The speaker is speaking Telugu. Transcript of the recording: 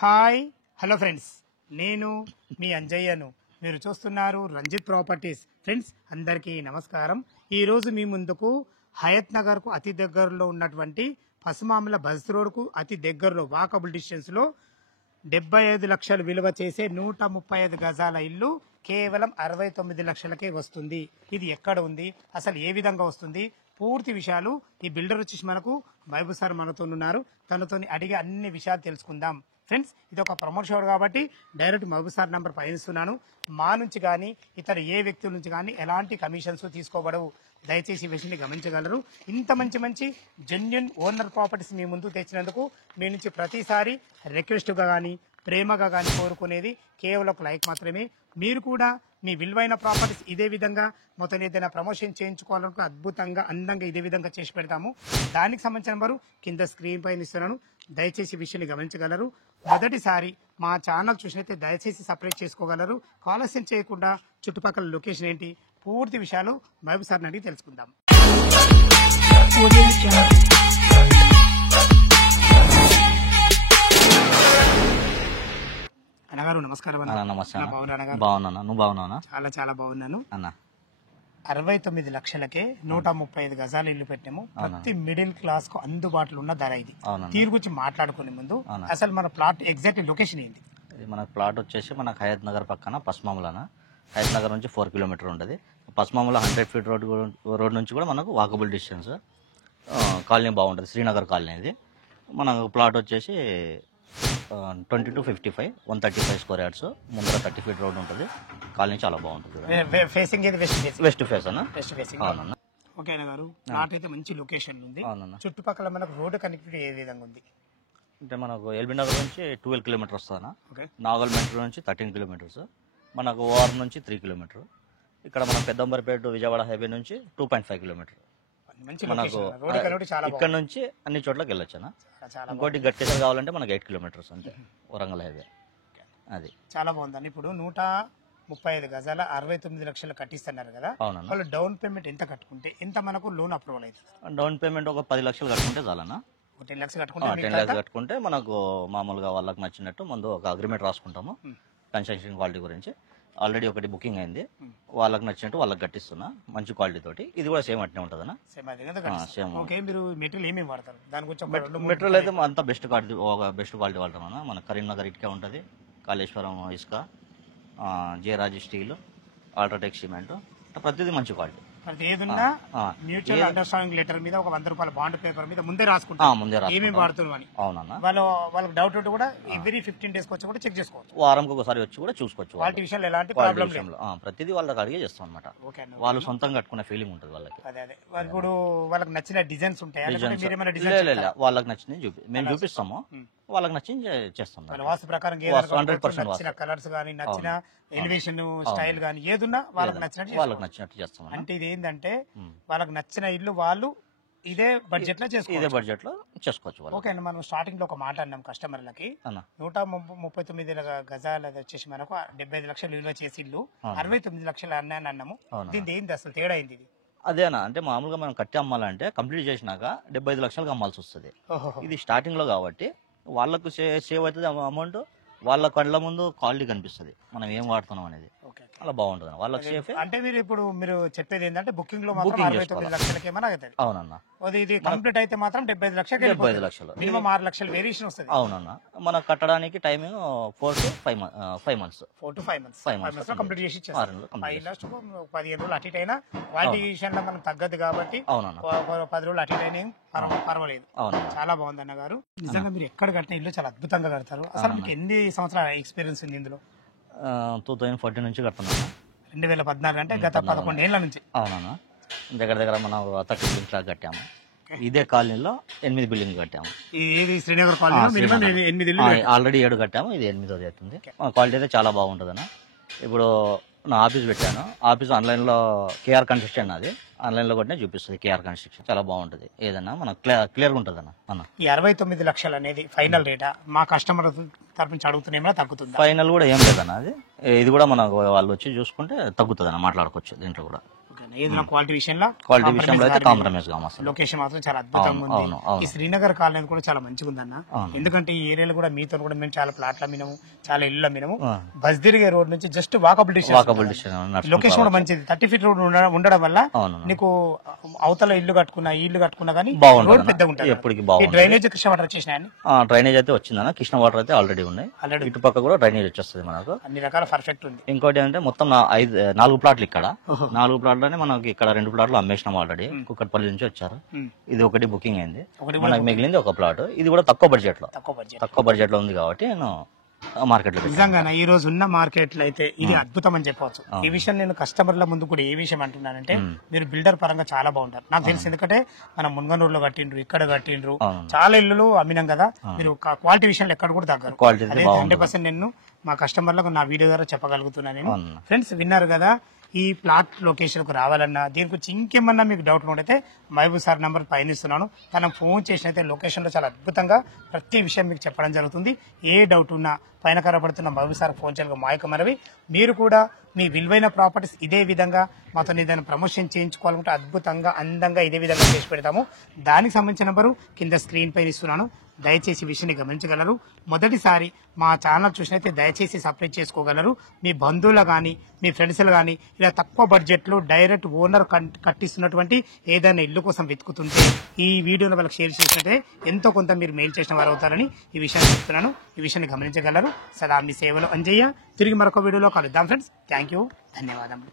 హాయ్ హలో ఫ్రెండ్స్, నేను మీ అంజయ్యను. మీరు చూస్తున్నారు రంజిత్ ప్రాపర్టీస్. ఫ్రెండ్స్ అందరికీ నమస్కారం. ఈరోజు మీ ముందుకు హయత్ నగర్కు అతి దగ్గరలో ఉన్నటువంటి పసుమాముల బస్ రోడ్కు అతి దగ్గరలో వాకబుల్ డిస్టెన్స్లో 75 లక్షలు విలువ చేసే 135 గజాల ఇల్లు కేవలం 69 లక్షలకే వస్తుంది. ఇది ఎక్కడ ఉంది, అసలు ఏ విధంగా వస్తుంది, పూర్తి విషయాలు ఈ బిల్డర్ వచ్చేసి మనకు మహబూబ్ సార్ మనతో ఉన్నారు. తనతో అడిగే అన్ని విషయాలు తెలుసుకుందాం. ఫ్రెండ్స్, ఇది ఒక ప్రమోట్ షో కాబట్టి డైరెక్ట్ మహబూబ్ సార్ నంబర్ పయనిస్తున్నాను. మా నుంచి కానీ ఇతర ఏ వ్యక్తుల నుంచి కానీ ఎలాంటి కమిషన్స్ తీసుకోబడవు. దయచేసి ఈ విషయాన్ని గమనించగలరు. ఇంత మంచి జెన్యున్ ఓనర్ ప్రాపర్టీస్ మీ ముందు తెచ్చినందుకు మీ నుంచి ప్రతిసారి రిక్వెస్ట్గా కానీ ప్రేమగా కానీ కోరుకునేది కేవలం ఒక లైక్ మాత్రమే. మీరు కూడా మీ విలువైన ప్రాపర్టీస్ ఇదే విధంగా మొత్తం ఏదైనా ప్రమోషన్ చేయించుకోవాలనుకో అద్భుతంగా అందంగా ఇదే విధంగా చేసి పెడతాము. దానికి సంబంధించిన నెంబరు కింద స్క్రీన్ పైన ఇస్తున్నాను. దయచేసి ఈ విషయాన్ని గమనించగలరు. మొదటిసారి మా ఛానల్ చూసినైతే దయచేసి సపరేట్ చేసుకోగలరు. ఆలస్యం చేయకుండా చుట్టుపక్కల లొకేషన్ ఏంటి, పూర్తి విషయాలు మహబూబ్ సార్ని అడిగి తెలుసుకుందాం. అన్నగారు నమస్కారం. బాగున్నా, నువ్వు బాగున్నావునా? చాలా బాగున్నాను అన్న. 69 లక్షలకే 135 గజాలు ఇల్లు పెట్టాము. ప్రతి మిడిల్ క్లాస్ కు అందుబాటులో ఉన్న ధర ఇది. తీరు గురించి మాట్లాడుకునే ముందు అసలు మన ప్లాట్ ఎగ్జాక్ట్ లొకేషన్ ఏంటి? ఇది మన ప్లాట్ వచ్చేసి మన హయత్ నగర్ పక్కన పసుమాములన. హయత్ నగర్ నుంచి 4 కిలోమీటర్ ఉంటుంది. పసుమాముల 100 ఫీట్ రోడ్ నుంచి కూడా మనకు వాకబుల్ డిస్టెన్స్. కాలనీ బాగుంటుంది, శ్రీనగర్ కాలనీ. ఇది మన ప్లాట్ వచ్చేసి 20 to 55, 135 స్క్వేర్ యార్డ్స్. ముందర 30 ఫీట్ రోడ్ ఉంటుంది. కాలనీ చాలా బాగుంటుంది. వెస్ట్ ఫేస్ అన్న. అవునన్న. ఓకే అన్నగారు, ప్లాట్ అయితే మంచి లొకేషన్ ఉంది. చుట్టుపక్కల మనకు రోడ్డు కనెక్టివిటీ ఏ విధంగా ఉంది అంటే మనకు ఎల్బీ నగర్ నుంచి 12 కిలోమీటర్స్ వస్తుందన్న. నాగల్ మెట్రో నుంచి 13 కిలోమీటర్స్. మనకు ఓఆర్ నుంచి 3 కిలోమీటర్. ఇక్కడ మన పెద్దంబర్పేట విజయవాడ హైవే నుంచి 2.5 కిలోమీటర్. మనకు ఇక్కడ నుంచి అన్ని చోట్లకి వెళ్ళొచ్చు. ఇంకోటి గట్టిగా కావాలంటే మనకు 8 కిలోమీటర్స్ అంటే వరంగల్ హైవే. అది చాలా బాగుందండి. ఇప్పుడు 135 గజాల 69 లక్షలు కట్టిస్తున్నారు కదా, వాళ్ళు డౌన్ పేమెంట్ ఎంత కట్టుకుంటే ఎంత మనకు లోన్ అప్రూవల్ అవుతుంది? డౌన్ పేమెంట్ ఒక 10 లక్షలు కట్టుకుంటే చాలన్నా. 10 లక్షలు 10 లక్షలు కట్టుకుంటే మనకు మామూలుగా వాళ్ళకి నచ్చినట్టు ముందు ఒక అగ్రిమెంట్ రాసుకుంటాము కన్స్ట్రక్షన్ క్వాలిటీ గురించి. ఆల్రెడీ ఒకటి బుకింగ్ అయింది, వాళ్ళకి నచ్చినట్టు వాళ్ళకి కట్టిస్తున్నా మంచి క్వాలిటీ తోటి. ఇది కూడా సేమ్ అట్నే ఉంటుంది. మెటీరియల్ అయితే అంతా బెస్ట్ క్వాలిటీ వాడతామన్నా. మన కరీంనగర్ ఇటుకే ఉంటుంది, కాళేశ్వరం ఇసుక, జయరాజ్ స్టీల్, అల్ట్రాటెక్ సిమెంట్, ప్రతిదీ మంచి క్వాలిటీ. ఏదన్నా మ్యూచువల్ అండర్స్టాండింగ్ లెటర్ మీద ఒక 100 రూపాయల బాండ్ పేపర్ మీద ముందే రాసుకుంటాం ఏమేమి వాడుతున్నామని. అవునన్నా. వాళ్ళకి డౌట్ ఉంటే కూడా ఎవ్రీ 15 డేస్ వచ్చి కూడా చెక్ చేసుకోవచ్చు. వారంకి ఒకసారి వచ్చి కూడా చూసుకోవచ్చు. వాటి విషయంలో ఎలాంటి ప్రాబ్లం లేదు. ప్రతిదీ వాళ్ళకి అడిగే చేస్తాం అనమాట. వాళ్ళు సొంతంగా కట్టుకునే ఫీలింగ్ ఉంటుంది వాళ్ళకి. అదే ఇప్పుడు వాళ్ళకి నచ్చిన డిజైన్స్ ఉంటాయి, వాళ్ళకి నచ్చింది మేము చూపిస్తాము, వాళ్ళకి నచ్చింది చేస్తాం. వాస్తు ప్రకారం నచ్చిన కలర్స్ గానీ నచ్చిన ఎలివేషన్ స్టైల్ గానీ ఏదున్నా వాళ్ళకి నచ్చినట్టు చేస్తాం. అంటే ఇది ఏంటంటే వాళ్ళకి నచ్చిన ఇల్లు వాళ్ళు ఇదే బడ్జెట్ లో చేసుకోవచ్చు. ఓకే అండి. మనం స్టార్టింగ్ లో ఒక మాట అన్నాం కస్టమర్లకి, 139 గజాలు వచ్చేసి మనకు 75 లక్షలు విలువ చేసి ఇల్లు 69 లక్షలు అన్నాము. దీని ఏంది అసలు తేడా ఏంది? అదేనా అంటే మామూలుగా మనం కట్టి అమ్మాలంటే కంప్లీట్ చేసినాక 75 లక్షలకు అమ్మాల్సి వస్తుంది. ఇది స్టార్టింగ్ లో కాబట్టి వాళ్ళకు సేవ్ అవుతుంది అమౌంట్. వాళ్ళ కళ్ళ ముందు క్వాలిటీ కనిపిస్తుంది మనం ఏం వాడుతున్నాం అనేది. అలా బాగుంటుంది వాళ్ళకి సేఫ్. అంటే మీరు చెప్పేది ఏంటంటే బుకింగ్ లో 69 లక్షలకి ఏమైనా అవుతుంది. అవునన్నా. ఇది కంప్లీట్ అయితే మాత్రం 75 లక్షలు మినిమం 6 లక్షలు వేరియేషన్ వస్తుంది. అవునన్నా. మనం కట్టడానికి timing 4 to 5 months. 4 to 5 months complete చేసి 15 రోజులు అటు ఇటు అయినా క్వాలిటీ విషయంలో మనం తగ్గదు కాబట్టి 10 రోజులు అటు ఇటు అయినా పర్వాలేదు. చాలా బాగుంది అన్న గారు. నిజంగా మీరు ఎక్కడ కట్టిన ఇల్లు చాలా అద్భుతంగా కడతారు. అసలు మీకు ఎన్ని సంవత్సరాల ఎక్స్పీరియన్స్ ఉంది ఇందులో? 2014 నుంచి కడుతున్నా. 2014 అంటే గత 11 ఏళ్ల నుంచి. అవునన్నా. దగ్గర మనం 30 బిల్డింగ్స్ లాగా కట్టాము. ఇదే కాలనీలో 8 బిల్డింగ్ కట్టాము. శ్రీనగర్ కాలనీలో ఆల్రెడీ 7 కట్టాము, ఇది 8వ అవుతుంది. క్వాలిటీ అయితే చాలా బాగుంటుంది అన్న. ఇప్పుడు నా ఆఫీస్ పెట్టాను, ఆఫీస్ ఆన్లైన్ లో కేఆర్ కన్స్ట్రక్షన్, అది ఆన్లైన్ లో కూడా చూపిస్తుంది. కేఆర్ కన్స్ట్రక్షన్ చాలా బాగుంటుంది. ఏదన్నా మనకు క్లియర్ గా ఉంటుంది అన్న. ఈ 69 లక్షలు అనేది ఫైనల్ రేటా? మా కస్టమర్ తరపు నుంచి అడుగుతున్నా తగ్గుతుంది? ఫైనల్ కూడా ఏం లేదన్న. అది ఇది కూడా మన వాళ్ళు వచ్చి చూసుకుంటే తగ్గుతుంది అన్న, మాట్లాడుకోవచ్చు దీంట్లో కూడా. ఏదైనా క్వాలిటీ విషయంలో క్వాలిటీ విషయంలో అయితే కాంప్రమైజ్ కాము అసలు. లొకేషన్ మాత్రం చాలా అద్భుతంగా ఉంది. ఈ శ్రీనగర్ కాలనీ కూడా చాలా మంచిగా ఉందన్న. ఎందుకంటే ఈ ఏరియాలో కూడా మీతో కూడా మేము చాలా ప్లాట్లు అమ్మినాము, చాలా ఇల్లు అమ్మినాము. బస్ తిరిగే రోడ్ నుంచి జస్ట్ వాకబుల్ డిస్టెన్స్. లొకేషన్ కూడా మంచిది. 30 ఫీట్ రోడ్ ఉండడం వల్ల నీకు అవతల ఇల్లు కట్టుకున్నా కానీ రోడ్ పెద్దగా ఉంటుంది. ఎప్పటికి డ్రైనేజ్ కృష్ణ వాటర్ వచ్చేసినాయని డ్రైనేజ్ అయితే వచ్చిందన్న. కృష్ణ వాటర్ అయితే ఆల్రెడీ ఉన్నాయి. ఇటు పక్క కూడా డ్రైనేజ్ వచ్చేస్తుంది మనకు. అన్ని రకాల పర్ఫెక్ట్ ఉంది. ఇంకోటి ఏంటంటే మొత్తం 4 ప్లాట్లు ఇక్కడ. 4 ప్లాట్లోనే మనకి ఇక్కడ 2 ప్లాట్లు అమ్మేసినాం ఆల్రెడీ. కుక్కట్పల్లి నుంచి వచ్చారు. ఇది ఒకటి బుకింగ్ అయింది. మనకి మిగిలింది ఒక ప్లాట్. ఇది కూడా తక్కువ బడ్జెట్ లో ఉంది కాబట్టి నేను మార్కెట్ లో నిజంగా ఈ రోజు ఉన్న మార్కెట్ లో అయితే ఇది అద్భుతం అని చెప్పవచ్చు. ఈ విషయం నేను కస్టమర్ల ముందు కూడా ఏ విషయం అంటున్నానంటే మీరు బిల్డర్ పరంగా చాలా బాగుంటారు నాకు తెలుసు. ఎందుకంటే మనం మున్గనూరులో కట్టిండ్రు, ఇక్కడ కట్టిండ్రు, చాలా ఇల్లు అమ్మినాం కదా. మీరు క్వాలిటీ విషయంలో ఎక్కడ కూడా తగ్గరు. 100% నేను మా కస్టమర్లకు నా వీడియో ద్వారా చెప్పగలుగుతున్నాను. నేను ఫ్రెండ్స్ విన్నారు కదా, ఈ ప్లాట్ లొకేషన్ కు రావాలన్నా దీని గురించి ఇంకేమన్నా మీకు డౌట్ ఉంటే మహబూబ్ సార్ నంబర్ పైన ఇస్తున్నాను. తనకు ఫోన్ చేసినైతే లొకేషన్ లో చాలా అద్భుతంగా ప్రతి విషయం మీకు చెప్పడం జరుగుతుంది. ఏ డౌట్ ఉన్నా పైన కనబడుతున్న మహబూబ్ సార్ ఫోన్ చేయగా మాయక మనవి. మీరు కూడా మీ విలువైన ప్రాపర్టీస్ ఇదే విధంగా మాతో ఏదైనా ప్రమోషన్ చేయించుకోవాలనుకుంటే అద్భుతంగా అందంగా ఇదే విధంగా చేసి పెడతాము. దానికి సంబంధించిన నంబరు కింద స్క్రీన్ పైన ఇస్తున్నాను. దయచేసి విషయాన్ని గమనించగలరు. మొదటిసారి మా ఛానల్ చూసినైతే దయచేసి సబ్స్క్రైబ్ చేసుకోగలరు. మీ బంధువులు కానీ మీ ఫ్రెండ్స్లు కానీ ఇలా తక్కువ బడ్జెట్లో డైరెక్ట్ ఓనర్ కట్టిస్తున్నటువంటి ఏదైనా ఇల్లు కోసం వెతుకుతుంటే ఈ వీడియోను వాళ్ళకి షేర్ చేసినట్టే ఎంతో కొంత మీరు మెయిల్ చేసిన వారు అవుతారని ఈ విషయాన్ని చెప్తున్నాను. ఈ విషయాన్ని గమనించగలరు. సదా మీ సేవలో అంజయ్య. తిరిగి మరొక వీడియోలో కలుద్దాం ఫ్రెండ్స్. థ్యాంక్ యూ, ధన్యవాదములు.